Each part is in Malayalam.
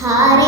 ഹാരേ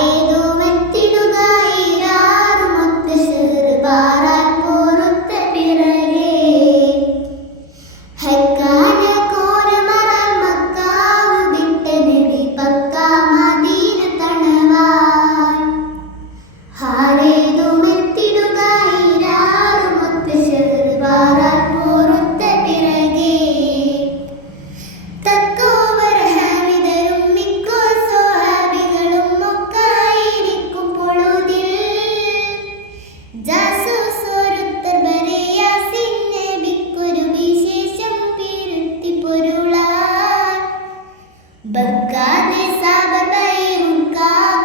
هذه سببين كان